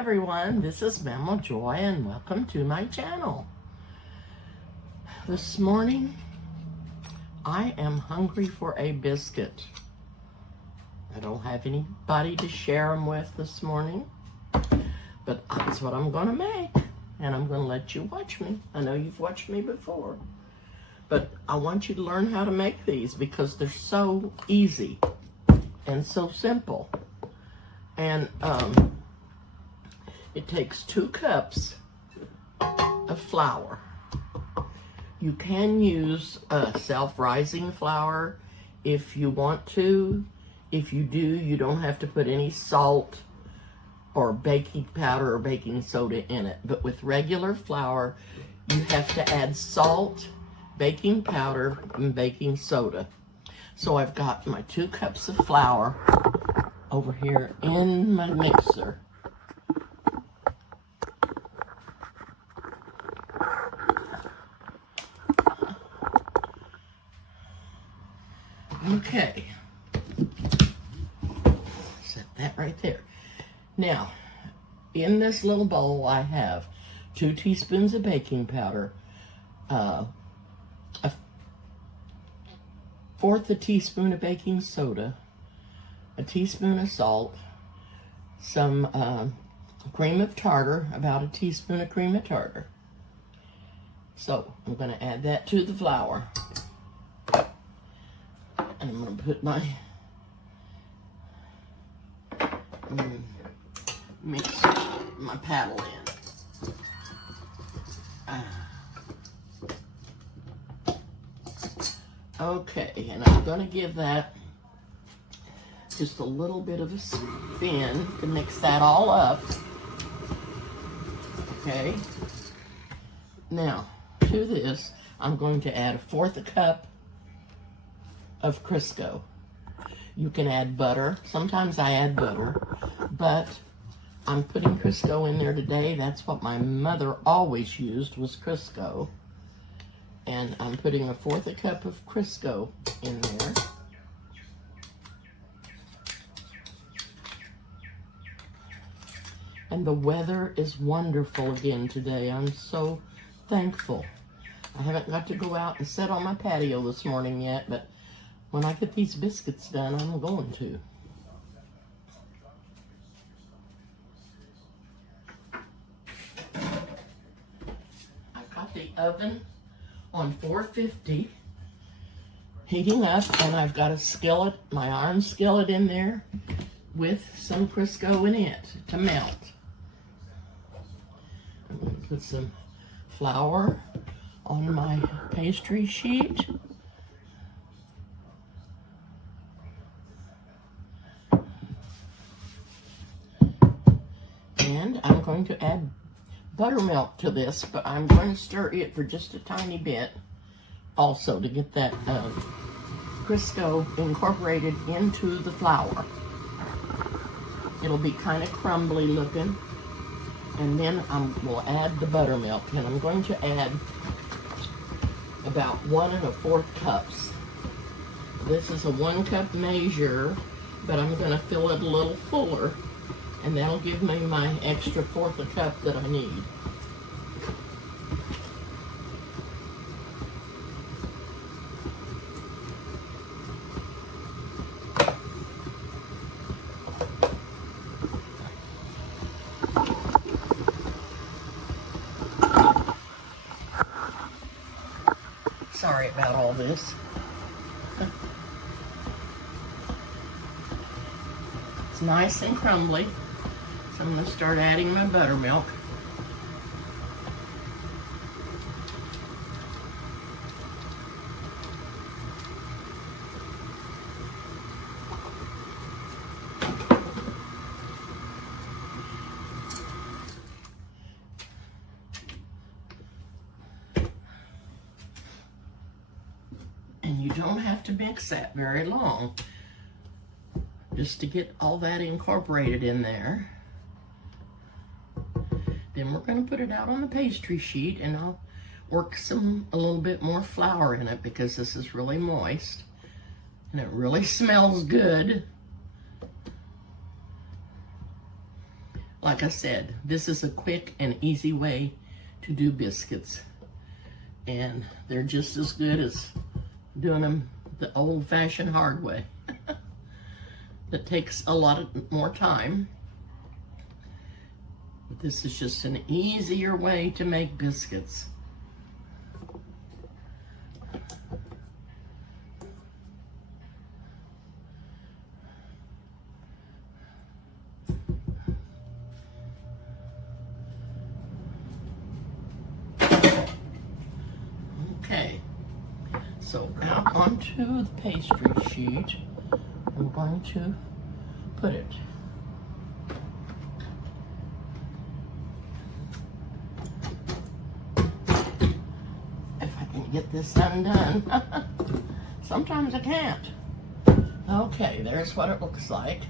everyone, this is Mama Joy and welcome to my channel. This morning I am hungry for a biscuit. I don't have anybody to share them with this morning, but that's what I'm gonna make, and I'm gonna let you watch me. I know you've watched me before, but I want you to learn how to make these because they're so easy and so simple. And it takes 2 cups of flour. You can use self-rising flour if you want to. If you do, you don't have to put any salt or baking powder or baking soda in it. But with regular flour, you have to add salt, baking powder, and baking soda. So I've got my 2 cups of flour over here in my mixer. Okay, set that right there. Now, in this little bowl I have 2 teaspoons of baking powder, a 1/4 teaspoon of baking soda, a teaspoon of salt, some cream of tartar, about a teaspoon of cream of tartar. So I'm going to add that to the flour. And I'm going to put my mix my paddle in. Okay, and I'm going to give that just a little bit of a spin to mix that all up. Okay. Now, to this, I'm going to add a 1/4 cup of Crisco. You can add butter. Sometimes I add butter, but I'm putting Crisco in there today. That's what my mother always used, was Crisco. And I'm putting a 1/4 cup of Crisco in there. And the weather is wonderful again today. I'm so thankful. I haven't got to go out and sit on my patio this morning yet, but when I get these biscuits done, I'm going to. I've got the oven on 450 heating up, and I've got a skillet, my iron skillet in there with some Crisco in it to melt. I'm going to put some flour on my pastry sheet. And I'm going to add buttermilk to this, but I'm going to stir it for just a tiny bit also to get that Crisco incorporated into the flour. It'll be kind of crumbly looking. And then we'll add the buttermilk, and I'm going to add about 1 1/4 cups. This is a 1 cup measure, but I'm going to fill it a little fuller, and that'll give me my extra 1/4 cup that I need. Sorry about all this. It's nice and crumbly, so I'm going to start adding my buttermilk. And you don't have to mix that very long, just to get all that incorporated in there. Then we're going to put it out on the pastry sheet, and I'll work a little bit more flour in it because this is really moist and it really smells good. Like I said, this is a quick and easy way to do biscuits. And they're just as good as doing them the old-fashioned hard way. That takes a lot more time. But this is just an easier way to make biscuits. Okay, so out onto the pastry sheet, I'm going to put it. If I can get this undone. Sometimes I can't. Okay, there's what it looks like.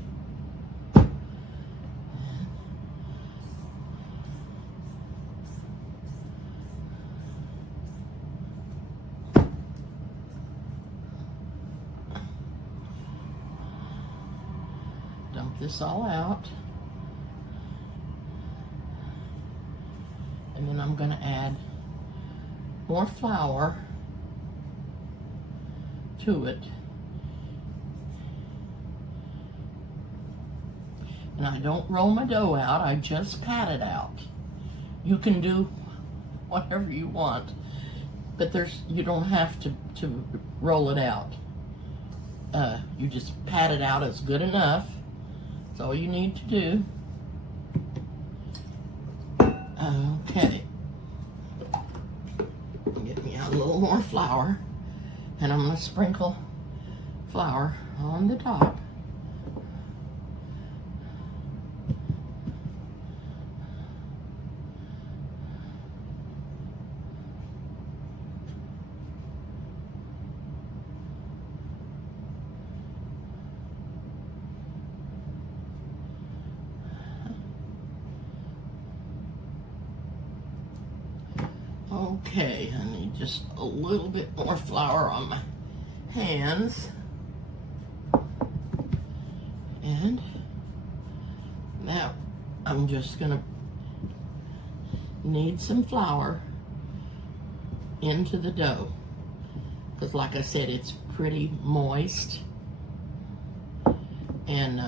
Dump this all out. And then I'm going to add more flour to it. And I don't roll my dough out, I just pat it out. You can do whatever you want, but you don't have to roll it out. You just pat it out, it's good enough. That's all you need to do. Okay. Get me out a little more flour, and I'm going to sprinkle flour on the top. Okay, I need just a little bit more flour on my hands. And now I'm just gonna knead some flour into the dough, because like I said, it's pretty moist. And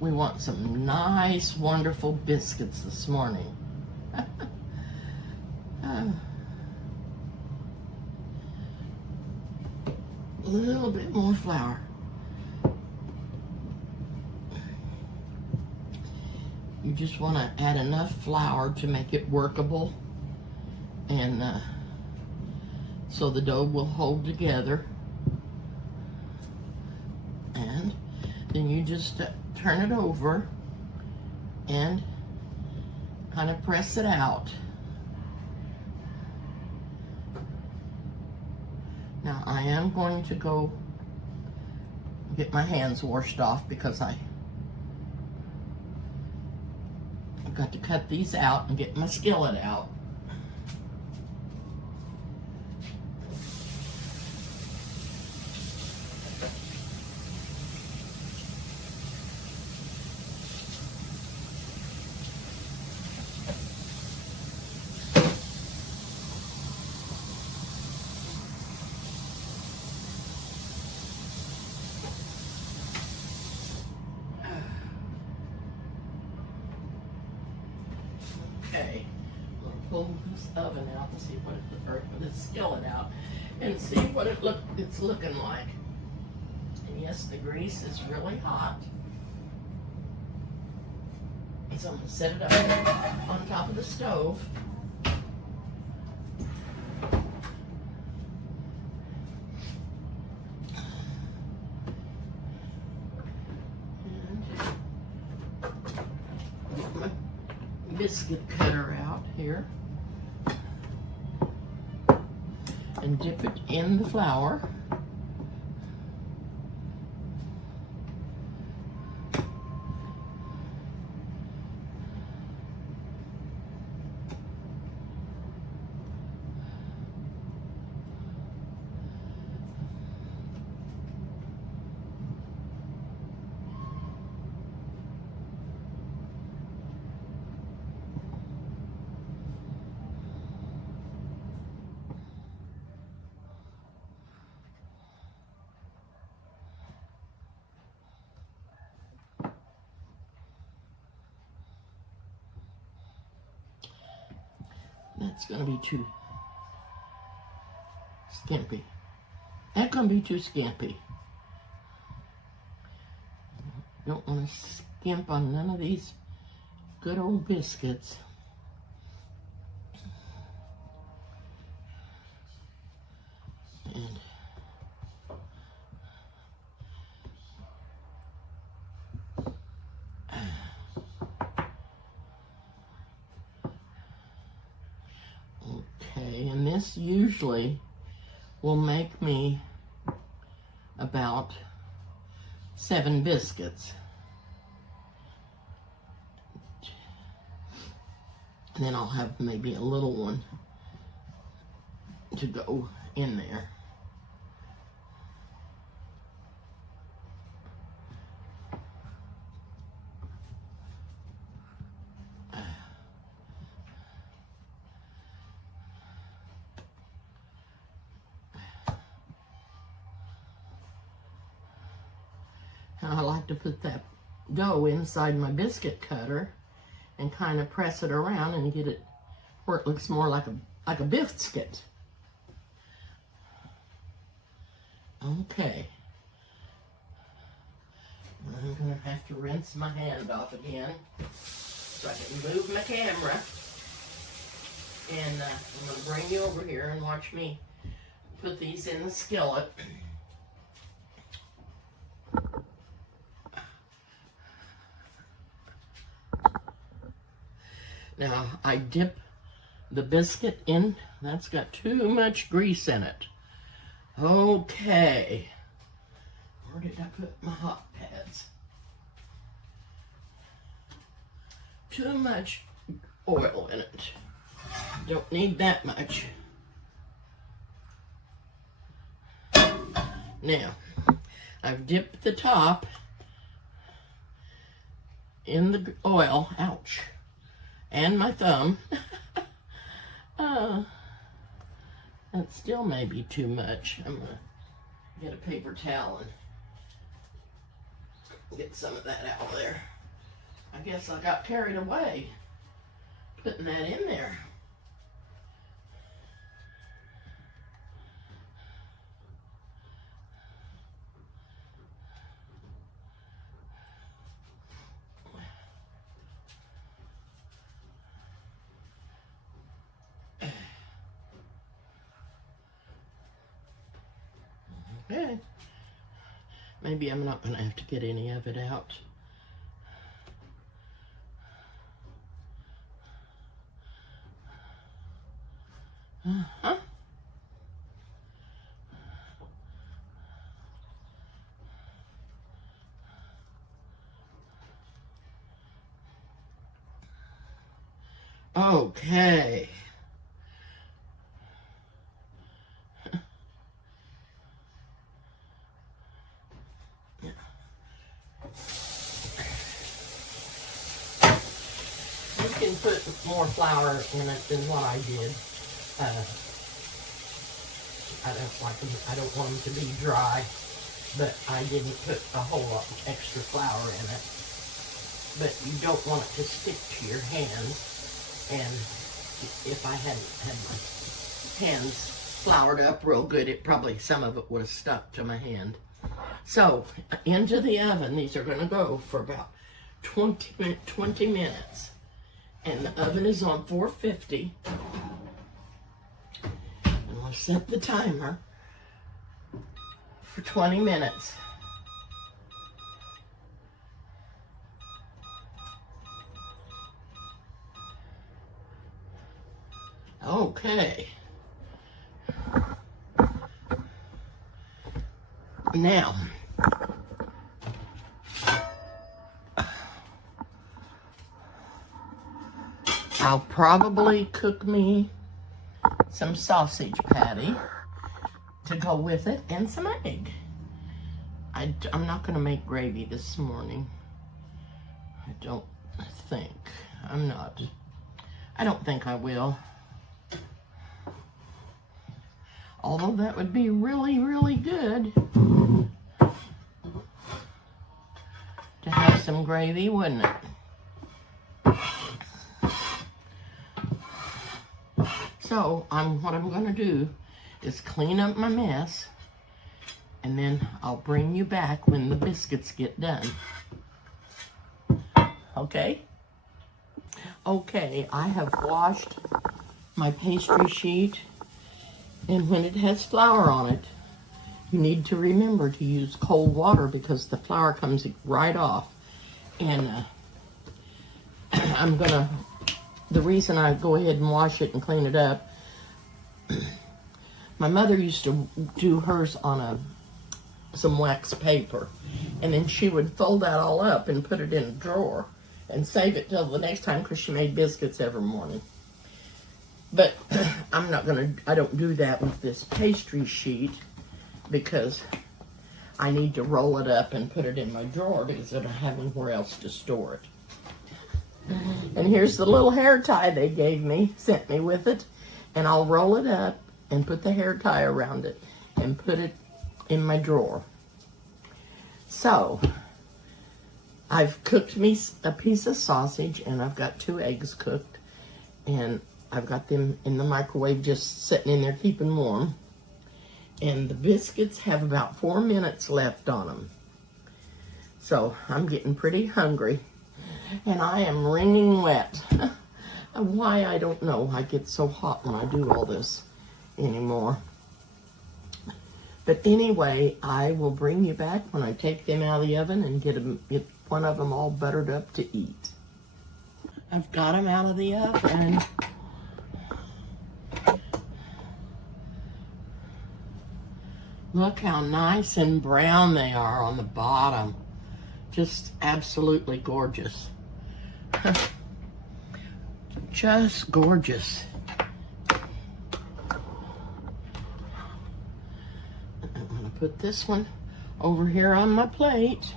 we want some nice, wonderful biscuits this morning. A little bit more flour. You just want to add enough flour to make it workable, and so the dough will hold together. And then you just turn it over and kind of press it out. Now I am going to go get my hands washed off, because I've got to cut these out and get my skillet out. Okay, I'm gonna pull this oven out and see what or this skillet out and see what it's looking like. And yes, the grease is really hot. So I'm gonna set it up on top of the stove. Biscuit cutter out here and dip it in the flour. That's going to be too skimpy. That's going to be too skimpy. Don't want to skimp on none of these good old biscuits. And okay, and this usually will make me about 7 biscuits. And then I'll have maybe a little one to go in there. I like to put that dough inside my biscuit cutter and kind of press it around and get it where it looks more like a biscuit. Okay. I'm going to have to rinse my hand off again so I can move my camera. And I'm going to bring you over here and watch me put these in the skillet. Now, I dip the biscuit in. That's got too much grease in it. Okay. Where did I put my hot pads? Too much oil in it. Don't need that much. Now, I've dipped the top in the oil. Ouch. And my thumb. That still may be too much. I'm going to get a paper towel and get some of that out of there. I guess I got carried away putting that in there. Okay. Maybe I'm not going to have to get any of it out. Uh-huh. Okay. You can put more flour in it than what I did. I don't want them to be dry, but I didn't put a whole lot of extra flour in it. But you don't want it to stick to your hands. And if I hadn't had my hands floured up real good, some of it would have stuck to my hand. So into the oven, these are going to go for about 20 minutes. And the oven is on 450. And we'll set the timer for 20 minutes. Okay. Now, I'll probably cook me some sausage patty to go with it and some egg. I'm not going to make gravy this morning. I don't think. I don't think I will. Although that would be really, really good to have some gravy, wouldn't it? So what I'm gonna do is clean up my mess, and then I'll bring you back when the biscuits get done. Okay? Okay, I have washed my pastry sheet, and when it has flour on it, you need to remember to use cold water because the flour comes right off. And the reason I go ahead and wash it and clean it up, my mother used to do hers on some wax paper, and then she would fold that all up and put it in a drawer and save it till the next time because she made biscuits every morning. But I don't do that with this pastry sheet because I need to roll it up and put it in my drawer because I don't have anywhere else to store it. And here's the little hair tie they sent me with it, and I'll roll it up and put the hair tie around it and put it in my drawer. So, I've cooked me a piece of sausage, and I've got 2 eggs cooked, and I've got them in the microwave just sitting in there keeping warm. And the biscuits have about 4 minutes left on them. So I'm getting pretty hungry, and I am wringing wet. Why, I don't know. I get so hot when I do all this anymore. But anyway, I will bring you back when I take them out of the oven and get one of them all buttered up to eat. I've got them out of the oven. Look how nice and brown they are on the bottom. Just absolutely gorgeous. Just gorgeous. I'm going to put this one over here on my plate.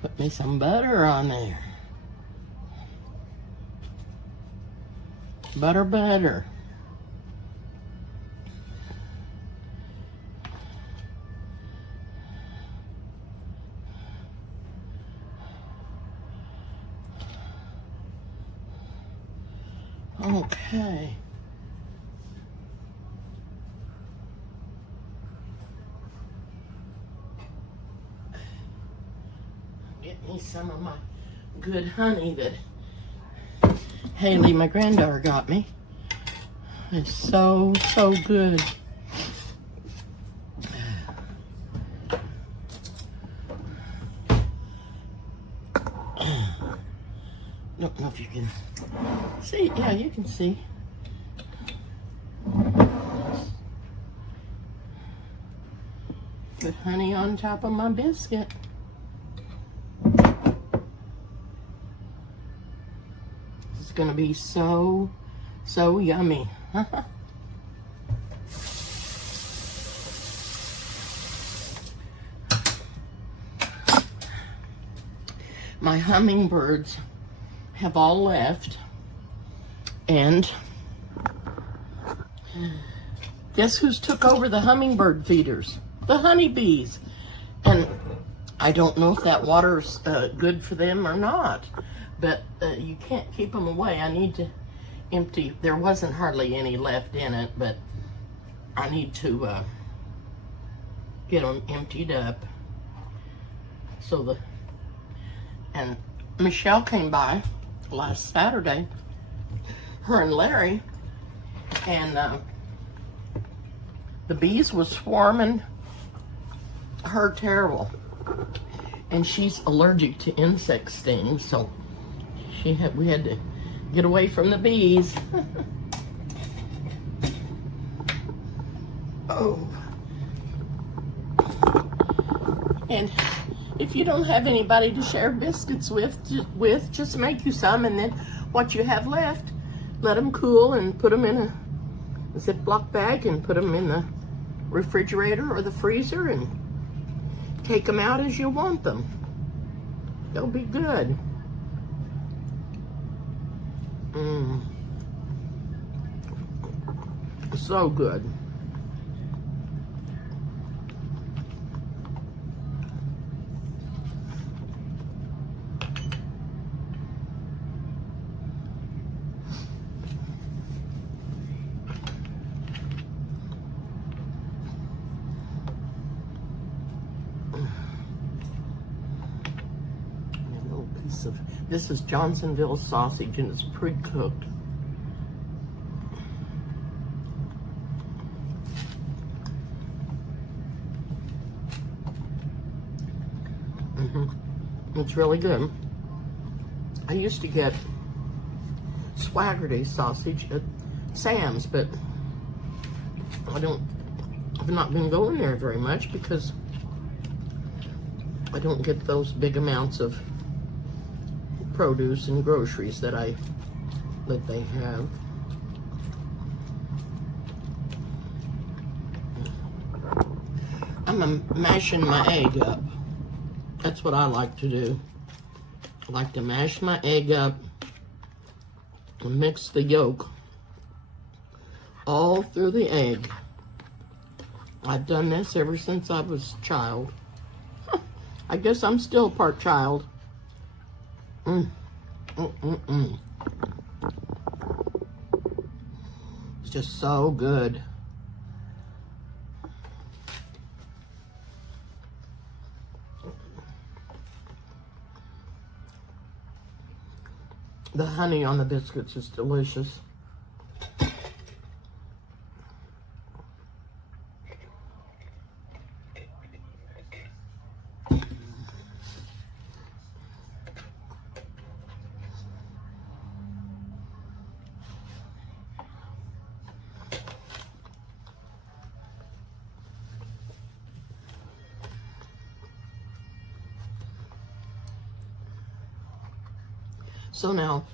Put me some butter on there. Butter, butter. Okay. Get me some of my good honey that Haley, my granddaughter, got me. It's so, so good. Don't know if you can see. Yeah, you can see. Put honey on top of my biscuit. It's gonna be so, so yummy. My hummingbirds have all left, and guess who's took over the hummingbird feeders? The honeybees. And I don't know if that water's good for them or not, but you can't keep them away. I need to empty. There wasn't hardly any left in it, but I need to get them emptied up. So and Michelle came by last Saturday, her and Larry, and the bees was swarming her terrible, and she's allergic to insect stings, so we had to get away from the bees. Oh, and if you don't have anybody to share biscuits with, just make you some, and then what you have left, let them cool and put them in a Ziploc bag and put them in the refrigerator or the freezer and take them out as you want them. They'll be good. so good. This is Johnsonville sausage, and it's pre-cooked. It's really good. I used to get Swaggerty sausage at Sam's, but I've not been going there very much because I don't get those big amounts of produce and groceries that they have. I'm mashing my egg up. That's what I like to do. I like to mash my egg up and mix the yolk all through the egg. I've done this ever since I was a child. I guess I'm still part child. It's just so good. The honey on the biscuits is delicious. So now,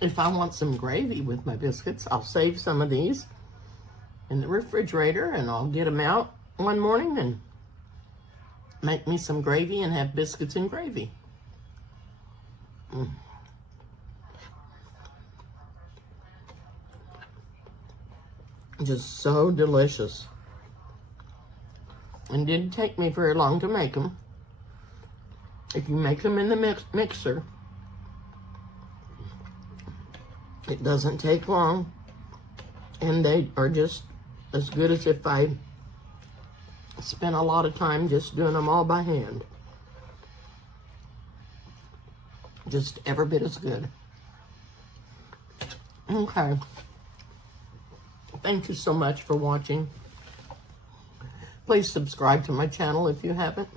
if I want some gravy with my biscuits, I'll save some of these in the refrigerator, and I'll get them out one morning and make me some gravy and have biscuits and gravy. Just so delicious. And didn't take me very long to make them. If you make them in the mixer, it doesn't take long, and they are just as good as if I spent a lot of time just doing them all by hand. Just every bit as good. Okay. Thank you so much for watching. Please subscribe to my channel if you haven't.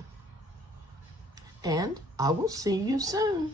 And I will see you soon.